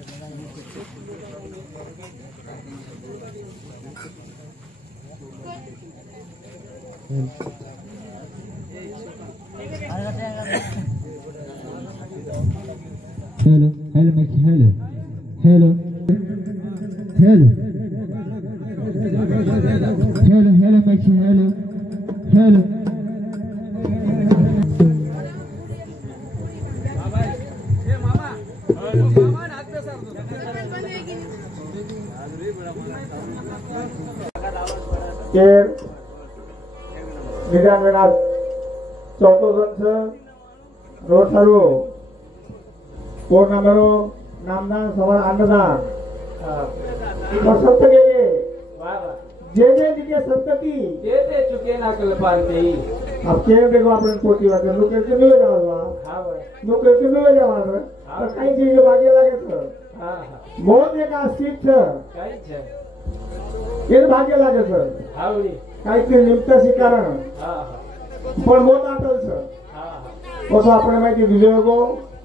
Hello, hello, Mike, hello, hello, hello, hello, hello, Mike, hello, hello. निदान चौथो संच road सारू पूर्णामरो नामदान सवार अन्नदान सप्तके जे दिखे सप्तती जे चुके ना कल पारते अब के देखो आपण कोटी वाटे लोक के निवे जावा हां लोक के निवे जावा तर काही चीज बाकी लागेच हां बहुत एक अस्तित्व छ काही छ ये भाग्य लागेच हावडी काही ते निमतासी कारण हां पण मोठ आटल छ हां ओसो आपण माहिती दिले गो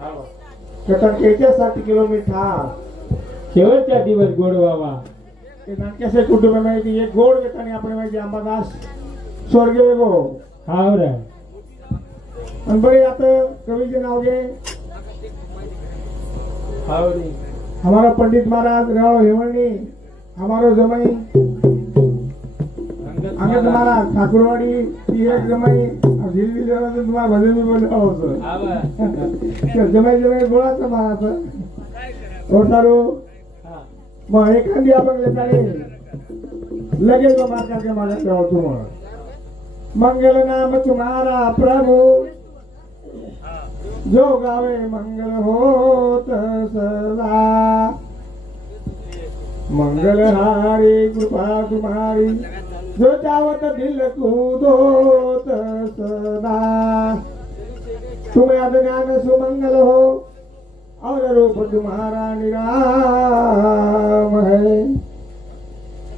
हां तर केच्या 60 किलोमीटर शेवटच्या दिवस गोडवावा ते नाटकाचे कुटुंब माहिती एक गोड वेतानी आपण माहिती अंबादास स्वर्गीय गो हाव रे आणि बरे आता कवीचे नाव घे हाव रे हमारा पंडित महाराज राव हेवणी हमारो जमाई अंगद महाराज ठाकुरवाड़ी की एक जमाई धीरे जरा तो तुम्हारा भजन भी बोल रहा हो सर जमाई जमाई बोला था महाराज और तारो मग एखादी आपण लेतानी लगेच मार करके मागा कराव तुम्हाला मंगल नाम तुम्हारा प्रभु जो गावे मंगल होत सदा मंगल हारी कृपा तुम्हारी जो चावत दिल कूदोत सदा तुम ज्ञान सुमंगल हो और रूप तुम्हारा निराम है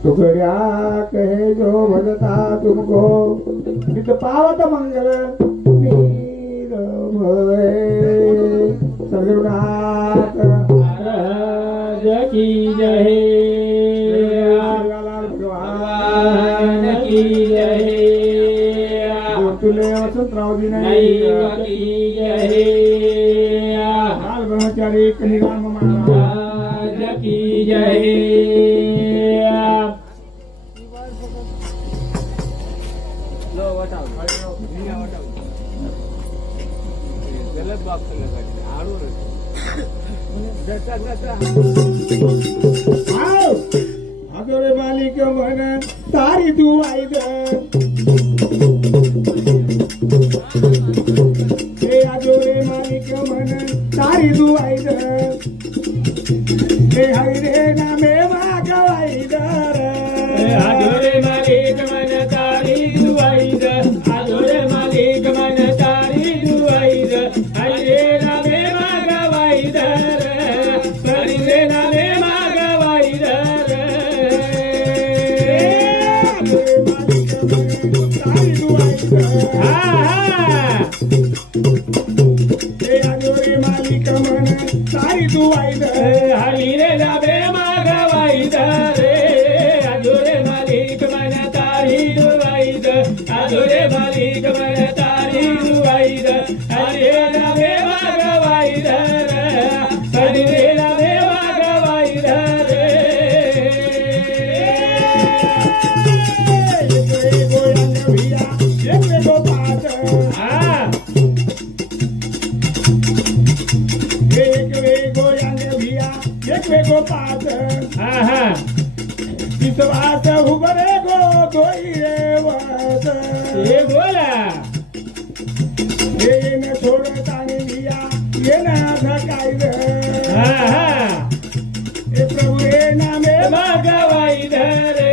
टुकड़िया कहे जो भजता तुमको नित पावत मंगल नीर भय सगुनाथ की जय भगवान की जय तुले वसंतराव जी नहीं की जय बाल ब्रह्मचारी कन्हैया महाराज की जय गलत बात अगोरे मालिक मन तारी तू आईद अगोरे मालिक मन तारी तू आईद हरे नामे मागवाईद अगोरे मालिक मन तारी तू आईद अगोरे मालिक मन तारी तू आईद हरे नामे मागवाईद हरे नामे मागवाईद तारी तू आईद अगोरे मालिक मन तारी तू आईद हरी रे नामे मागवाईद रे अगोरे मालिक मन तारी तू आईद अगोरे मालिक मन तारी तू आईद हरे नामे मागवाईद हरे नामे मागवाईद रे गोपात विश्वास उभरे गो कोई रेवत ये बोला ये न छोड़ता नहीं लिया ये न धकाई दे ये प्रभु ये नामे मागवाईद रे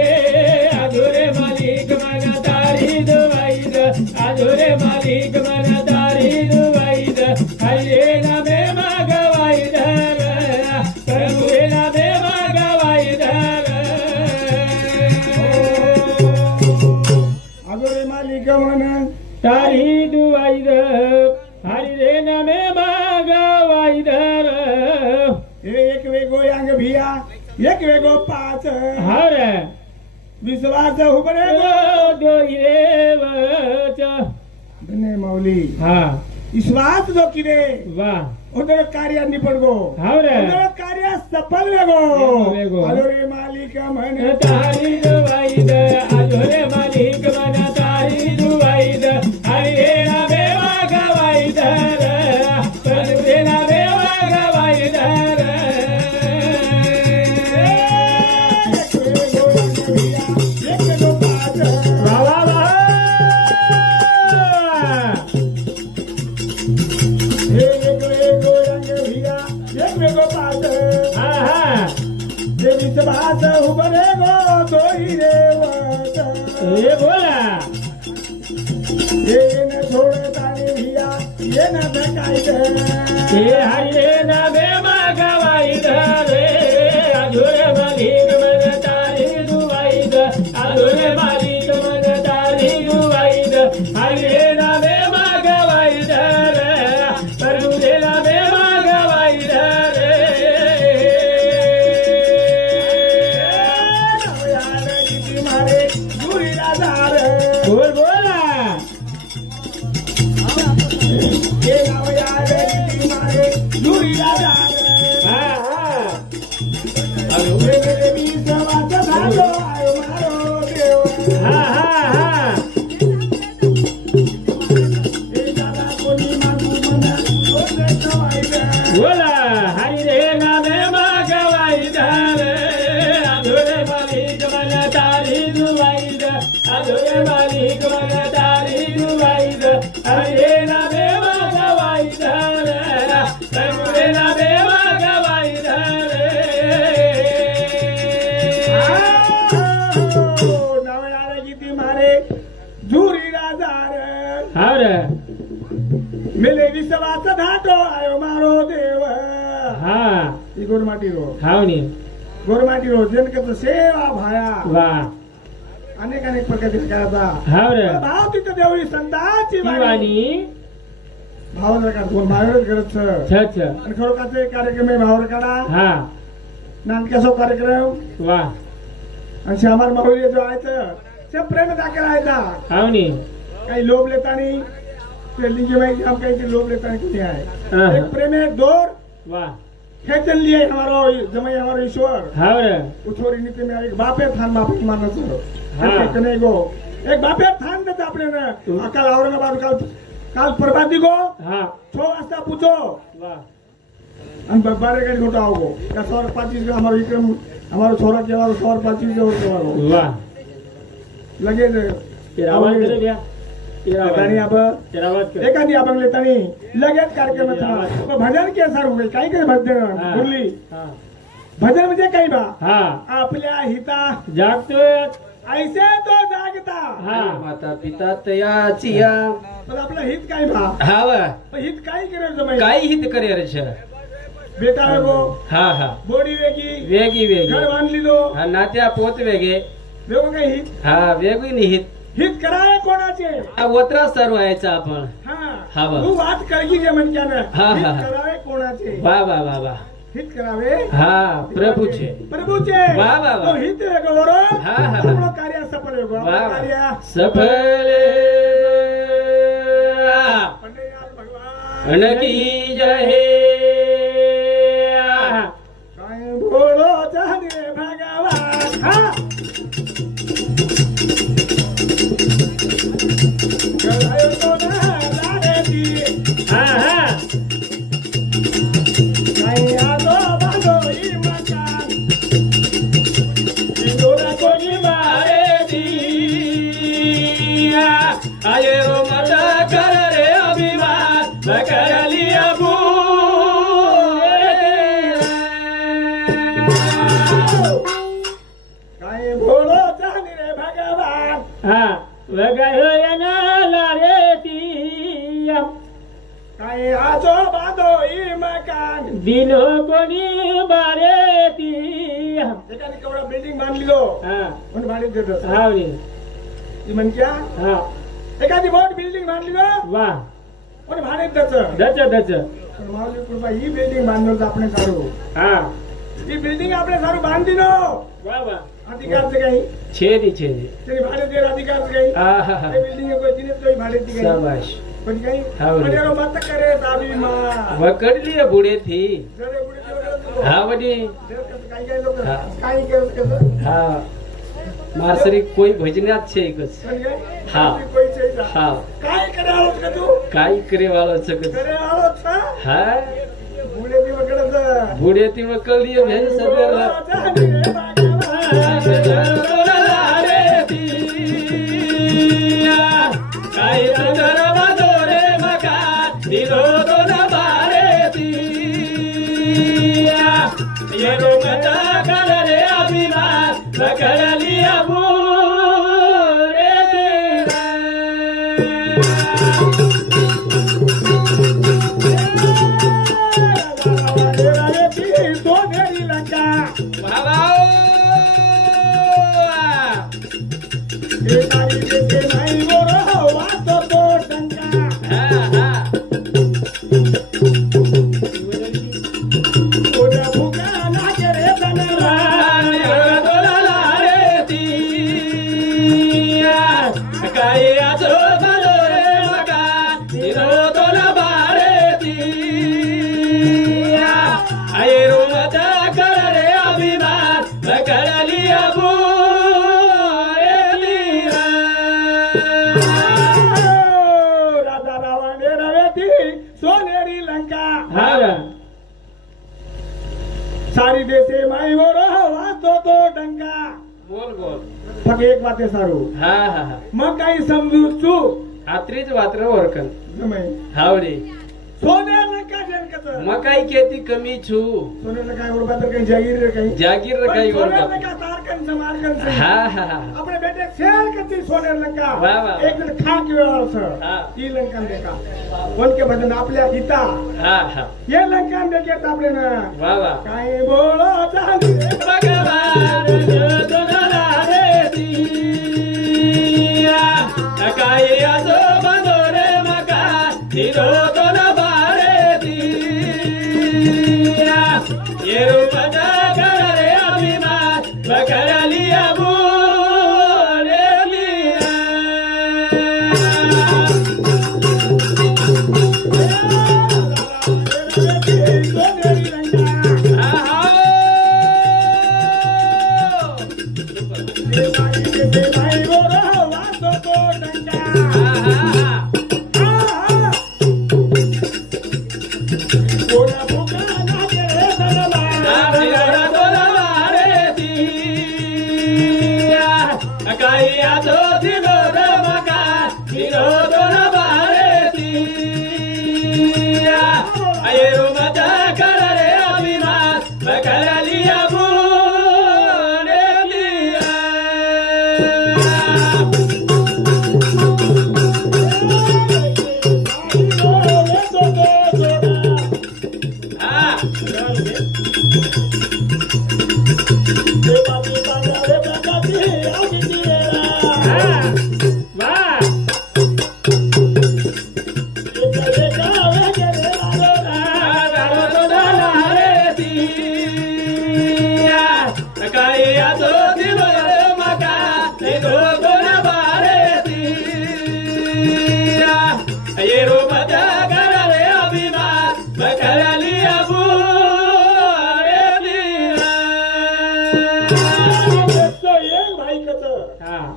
अधूरे मालिक मन तारी दुवाईद अधूरे मालिक मन तारी दुवाईद हरे नामे मागवाईद प्रभु नामे मागवाईद अधूरे मालिक मन तारी दुवाईद हरे नामे मागवाईद एक वेगो भिया एक वेगो पाच हा रे विश्वास उभरे बने माऊली हा विश्वास जो किरे वा उधर कार्य निपट गो हा रे उधर कार्य सफल वेगो वेगो. अरे मालिक मन तारी दुवाईद आजोरे मालिक मन तारी दुवाईद हरे ना बेवा गवाईद रे ना बेवा गवाईद वा वा वा हा हा विश्वास उभरे गो तोही रेवत ए बोला ये न छोड़ता ने भिया ये न धकाई ए हरे ना बेवा गवाईद रे आजोरे मालिक मन तारी दुवाईद आजोरे मालिक मन तारी दुवाईद हरे ना बेवा गवाईद रे परमुले ना बेवा गवाईद रे यार किती मारे गुरी राजार बोल बोला ये नाव यार किती मारे गुरी राजार हा हा मेरे विश्वास झालो आयो मारो देव हा हा हा हे दादा कोणी मागू मना ओसे सवाईदा बोला हरी रे नामे मागवाईद रे आधुरे मालिक मन तारी दुवाईद आधुरे मालिक मन तारी दुवाईद हरी रे नामे मागवाईद रे रघुरे नामे मागवाईद नाव यार किती मारे गुरी राजार हा रे मेले विश्वास धाटो आयो मारो देव हा ही गोरमाटी रो हावनी गोरमाटी रो जनकत सेवा भाया वा अनेक अनेक प्रकारचे करायचा हा रे भाव तिथं देवळी संताची वाणी शिवानी भाव जर का दोन भावच करत छ छ आणि खरोकाचे कार्यक्रम आहे भावर काढा हा नानक्यासो कार्यक्रम वा आणि श्यामार माऊली जो आहे ते प्रेम दाखवायचा हावनी काही लोभ लेतानी ते लिंगी में हम कहीं के लोभ लेतानी कुछ है एक प्रेम है दोर वा है चल लिए हमारो जमाई हमारो ईश्वर हा रे उछोरी नीति में एक बापे थान बाप मानस हाँ. कने गो एक बापे थान देते आपले ना काल औरंगाबाद काल काल परबादी गो हा 6 वाजता पूछो वा आणि 12 घंटे घोटा होगो या 125 हमारो विक्रम हमारो छोरा के वाला 125 और के वाला वा लगे तेरा आवाज करे भैया तेरा लेतानी आवाज अब तेरा आवाज कर एखादी आपण लेतानी लगेच कार्यक्रम था भजन के असर हो गई काही काही भजन हा. बोलली हा भजन म्हणजे काही बा हा आपल्या हिता जागतोय ऐसे तो जागता हा माता पिता तयाचिया पण आपलं हित काय बा हाव पण हित काय केलं जमाई काही हित करिअर छ बेटा वेगो हा हा बोडी वेगी वेगी घर वेगी बांधली दो हा नात्या पोत वेगे वेगो काही हित हा वेगळी नाही हित हित कराय कोणाचे हा वत्रा सर्व व्हायचा आपण हा हा बा. तू वाद करगी जे म्हणत्यानं हा, हित हा. करावे कोणाचे वा वा वा वा हित करावे हा प्रभूचे प्रभूचे वा, वा, वा. तो हित वेगो बरो हा, हा. आपलं कार्य सफल वेगो वा आपलं कार्य सफल पंडित भगवान अनकी जय काय बोलो चाहने भगवान हा गलायो तो ना लारेती हा हा काय आदो बादो ई मकान इंदोरा कोणी मारे दिया आये रो मता कर रे अभिमान कर लिया काय बोलो चाहने भगवान हा वगैरे लारे ती काय आजो बादो ई मकान दिनो कोणी बारे ती एकाने केवढा बिल्डिंग बांधली दो हा म्हणून भाडे देत हावनी ती म्हणत्या हा एखादी मोठ बिल्डिंग बांधली दो वा म्हणून भाडे देत दच दच पण माऊली कृपा ही बिल्डिंग बांधलं तर आपण काढू हा ઈ બિલ્ડિંગ આપણે સારું બાંધી નો વાહ વાહ અધિકાર છે કઈ છેદી તેની ભાડે દેર અધિકાર છે કઈ હા હા હા એ બિલ્ડિંગ કોઈ દિને કોઈ ભાડે દી કઈ શાબાશ પણ કઈ હા, વળી. અડેરો મત કરે તાબી માં વકડ લીએ બુડે થી જરે ગુડી દેવ હા વડી કાઈ કાઈ લોકો હા. કાઈ કે હા મારસરી કોઈ ભજનાત છે એક જ હા. કોઈ છે હા કાઈ કરે આવો કે તું કાઈ કરે વાળો છે કે કરે આવો છે હા ભૂલે દી વગડે છે બુડે થી વકડ લીએ ભેન સદર કાઈ સુંદર વાદોરે મકા દીધો તો ના બારે ये रो मता कर रे अभिमान पकड़ लिया मोरे સોનેરી લંકા बाबा એ તારી દેશે નહીં મોરો વાતો તો ટંકા हाँ हाँ ઓડા ભૂકા નાગે રે તનરા કાઈ આજો બલોરે મકા દીધો તો ના બારે आये रो मता कर रे अभिमान पकड़ लिया मोरे રાધા રાવણે રવેતી સોનેરી લંકા हाँ સારી દેશે માઈ મોરો વાતો તો ટંકા बोल बोल ફક્ત એક વાતે સારું हाँ हाँ हाँ મ કઈ સમજુ છું आत्रीच वात्र ओरकन તમે हावडी સોનેર લંકા જેમ કહેતો मकाई खेती कमी छू સોનેર લંકા ઓર બાદ કઈ જાગીર રે કઈ जागीर रखाई સોનેર ओरकन લંકા તારકન સમારકન છે हाँ हाँ हाँ આપણે બેટે શેર કરતી સોનેર લંકા વાહ, વાહ. એક દિન ખા કે વેળા છે હા. ઈ લંકા દેખા બોલ કે ભજન આપल्या ગીતા हाँ हाँ ये लंका देखे तो આપણે ના वाह वाह કાઈ બોલો ચાલી રે भगवान जो तो नलारे दिया काई आजो बंदोरे मका दिलो तो न बारे दिया ये रूपदा कर रे अभिमान पकड़ लिया मोरे लिया સોનેરી લંકા એ મારી દેશે માઈ મોરો વાતો તો ટંકા ઓડા ભૂકા નાગે રે તનરા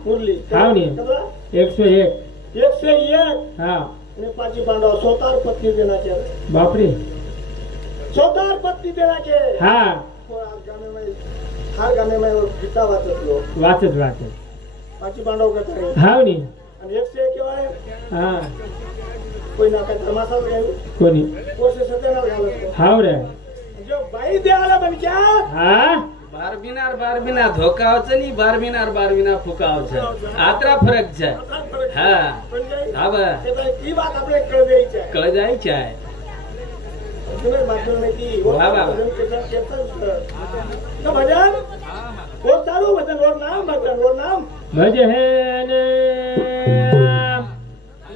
मुरली हावनी. कसा? 101 101 हाँ અને પાછી પાંડવ સોતાર પત્ની દેના કે बापरे સોતાર પત્ની દેના કે हाँ હાર ગામે માં ગીતા વાંચતો वाचत वाचत પાછી પાંડવ કરતા રહે हावनी અને 101 કહેવાય हाँ કોઈ ના કઈ ધર્માસા ગયું कोणी કોશે સત્યનાર ગાલો हाव रे જો ભાઈ દેવાલા બન ક્યાં हाँ બારબીનાર ધોકાવ છે ની બારબીનાર ફૂકાવ છે આતરા ફરક છે હા હા બા ઈ વાત આપણે કળે છે કળ જાય છે तुम्हें माध्यम में की वाह, वाह। भजन कीर्तन तो भजन वो तारू भजन और नाम ભજન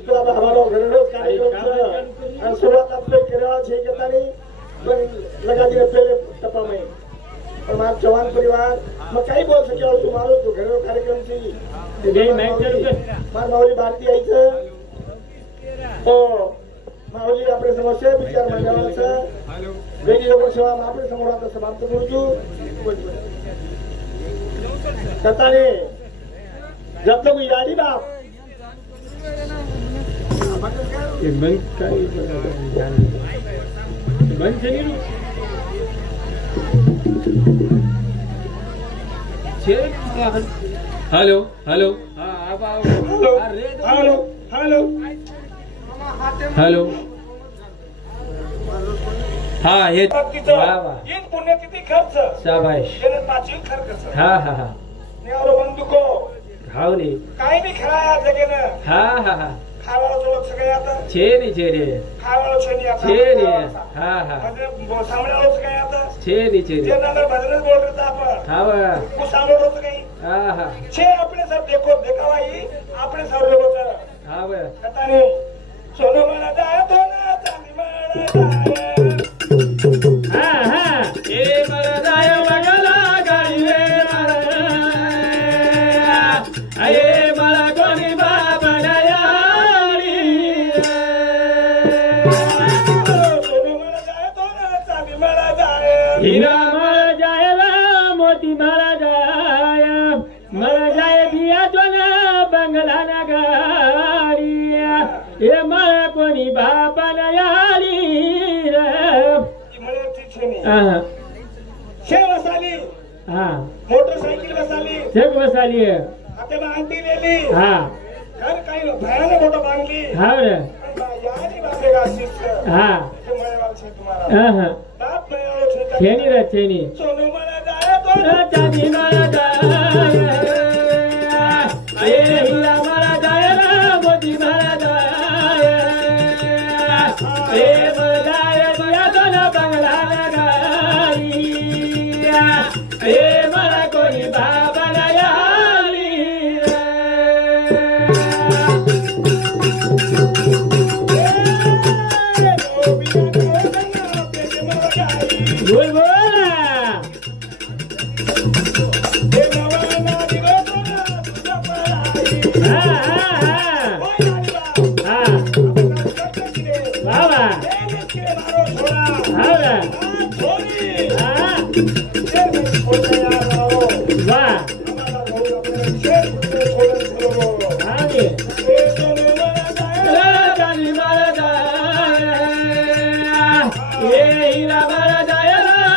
तो अब हमारा घरेलू कार्यक्रम છે અને શરૂઆત આપણે કરેલા છે કે તારી પણ લગાડી પहले ટપા में मग काही बोल सके तू मारो तू घरेलो कार्यक्रम मार माऊली भारती यायचं हो माऊली आपले समस्या विचार मांडावाचा वेगळी लोक सेवा आपले समोर आता समाप्त करू कथाने जब तक यादी बाप hello hello hello hello hello हाँ हे वाह वाह एक पुण्यतिथी खर्च शाबाश त्याने पाचवी खर्च हाँ हाँ हाँ नेवरो बंधुको हाव नी काही बी खेळाया जगेनं हाँ हाँ हाँ खावाळो लोक सगळे आता छे रे खावाळो छेनी आता छे रे हाँ हाँ म्हणजे सामळ्यालो सगळे आता छे रे जे नंबर भजनच बोल रहा आपण हाँ वो सामळ्यालो सगळे हाँ हाँ छे अपने सब देखो देखावाई अपने सब लोगों का हाँ कथाने सोनो मला जाय तो ना चांदी मला जाय हाँ हाँ ये मरदाय वगला गाडी रे ये मला कोणी बाबा यारी सोनो मला जाय तो ना चांदी मला जाय हीरा मला जायला मोती मला जाय बिया तो ना बंगला ना गाडी ये मला कोणी बाबा यारी हाँ छे वसाली हाँ मोटरसाइकिल वसाली जग बसाली है आता बांधली नेली हाँ घर काही भयानक मोठं बांधली हाँ रे यादी बापेगा शिष्य हाँ ते मळेवाल छे तुम्हाला हाँ बाप मळेवाल छे छेनी रे छेनी सोनो मला जाय तो चांदी मला जाय ये हीरा मला जाय मोती मला जाय ये मला दिया तो ना बंगला लगाई ये मला कोणी बाबा यारी बोल बोल हाँ हाँ हाँ बाबा हाँ वाह आगे चांदी मारा जाय ये हीरा मारा जाय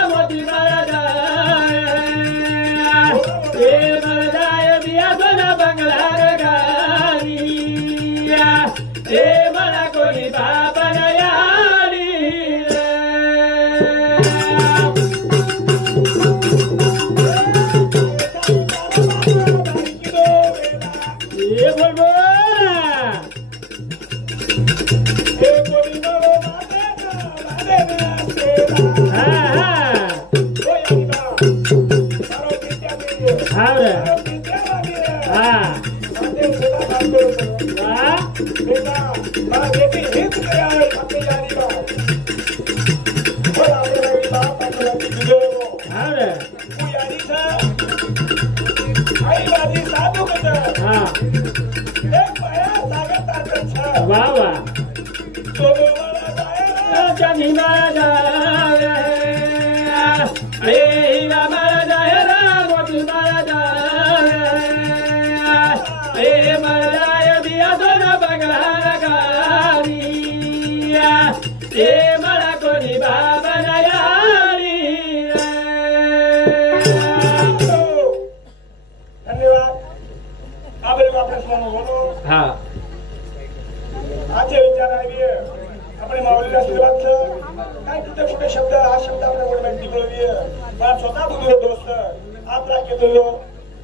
मोती मारा जाय ये मारा जाय बिया दोना बंगला गाडी ये मला कोणी बाबा यारी ये बोल बोल हाँ हाँ हाँ रे हाँ वाह हाँ रे हाँ वाह वाह चांदी मारा जाय ये हीरा मारा जाय मोती मारा जाय ये मारा जाय बिया दोना बंगला गाडी ये मला कोणी बाबा यारी धन्यवाद आपले वापस बोलो हाँ आजचे विचार आहे अपने माऊलीला आशीर्वाद काय कुठे कुठे शब्द हा शब्द आपल्या मुलांनी बोलवी मला स्वतः तुझे दोस्त आप राखे तो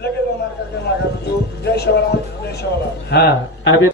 लगेच मार करके मागा तू जय शिवराम जय शिवराम हाँ अभी